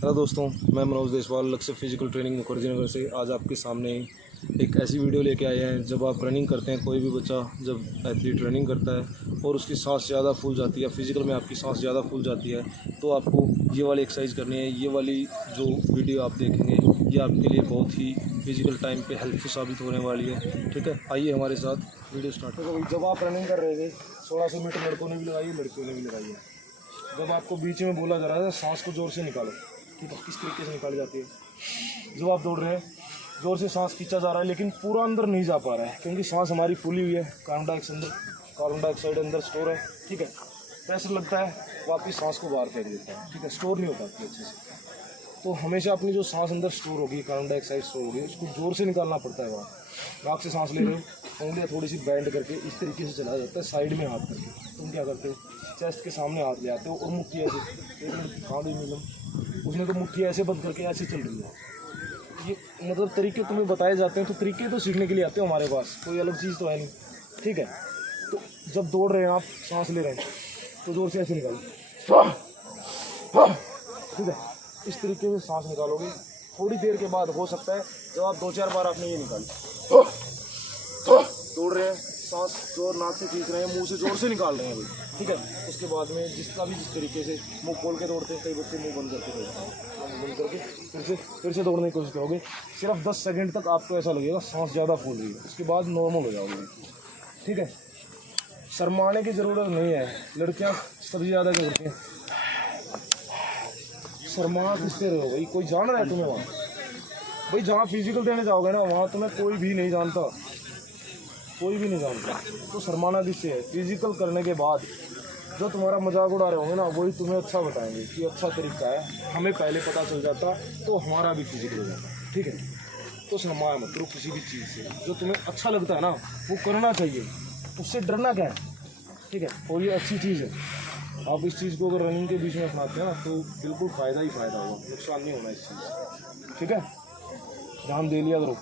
Hello दोस्तों, मैं मनोज देशवाल लक्ष्य फिजिकल ट्रेनिंग मुखर्जी नगर से आज आपके सामने एक ऐसी वीडियो लेके आए हैं। जब आप रनिंग करते हैं, कोई भी बच्चा जब एथलीट रनिंग करता है और उसकी सांस ज़्यादा फूल जाती है, फिज़िकल में आपकी सांस ज़्यादा फूल जाती है, तो आपको ये वाली एक्सरसाइज करनी है। ये वाली जो वीडियो आप देखेंगे ये आपके लिए बहुत ही फिजिकल टाइम पे हेल्पफुल साबित होने वाली है। ठीक है, आइए हमारे साथ वीडियो स्टार्ट करो। जब आप रनिंग कर रहे थे 1600 मीटर लड़कों ने भी लगाई, लड़कियों ने भी लगाई है। जब आपको बीच में बोला जा रहा है सांस को ज़ोर से निकालो, ठीक है, किस तरीके से निकाली जाती है। जब आप दौड़ रहे हैं ज़ोर से सांस खींचा जा रहा है, लेकिन पूरा अंदर नहीं जा पा रहा है क्योंकि सांस हमारी फूली हुई है। कार्बन डाइऑक्साइड अंदर स्टोर है, ठीक है। प्रेशर लगता है, वापस सांस को बाहर फेंक देता है, ठीक है, स्टोर नहीं होता अच्छे से। तो हमेशा अपनी जो सांस अंदर स्टोर होगी, कार्बन डाइऑक्साइड स्टोर होगी, उसको ज़ोर से निकालना पड़ता है। बाहर नाक से सांस ले रहे हो, उंगलियाँ थोड़ी सी बैंड करके इस तरीके से चला जाता है, साइड में हाथ करके। तुम क्या करते हो, चेस्ट के सामने हाथ ले आते हो और मुट्ठी ऐसे, एक मिनट हाँ भी मिलम, उसने तो मुट्ठी ऐसे बंद करके ऐसे चल रही है। ये मतलब तरीके तुम्हें बताए जाते हैं, तो तरीके तो सीखने के लिए आते हो हमारे पास, कोई अलग चीज़ तो है नहीं, ठीक है। तो जब दौड़ रहे हैं आप, सांस ले रहे हैं, तो जोर से ऐसे निकालो, ठीक है। इस तरीके से सांस निकालोगे। थोड़ी देर के बाद हो सकता है जब आप 2-4 बार आपने ये निकाली, दौड़ रहे हैं, सांस जोर नाक से खींच रहे हैं, मुंह से जोर से निकाल रहे हैं भाई, ठीक है। उसके बाद में जिस तरीके से मुंह खोल के दौड़ते हैं, कई बच्चे मुंह बंद करके दौड़ते हैं, मुंह बंद करके फिर से दौड़ने की कोशिश करोगे। सिर्फ 10 सेकंड तक आपको ऐसा लगेगा सांस ज़्यादा फूल रही है, उसके बाद नॉर्मल हो जाओगे, ठीक है। शर्माने की ज़रूरत नहीं है, लड़कियाँ सबसे ज़्यादा क्या करती हैं, शर्मा किससे रहे हो भाई, कोई जान रहा है तुम्हें वहाँ भाई। जहाँ फिजिकल देने जाओगे ना, वहाँ तुम्हें कोई भी नहीं जानता, कोई भी नहीं जानता, तो शर्माना किससे है। फिजिकल करने के बाद जो तुम्हारा मजाक उड़ा रहे होंगे ना, वही तुम्हें अच्छा बताएंगे कि अच्छा तरीका है, हमें पहले पता चल जाता तो हमारा भी फिजिकल हो जाता, ठीक है। तो शर्माया मत करो किसी भी चीज़ से, जो तुम्हें अच्छा लगता है ना वो करना चाहिए, उससे डरना क्या है, ठीक है। और ये अच्छी चीज़ है, आप इस चीज़ को अगर रनिंग के बीच में अपनाते हैं ना, तो बिल्कुल फ़ायदा ही फ़ायदा होगा, नुकसान नहीं होना इस चीज़ से, ठीक है। ध्यान दे लिया करो।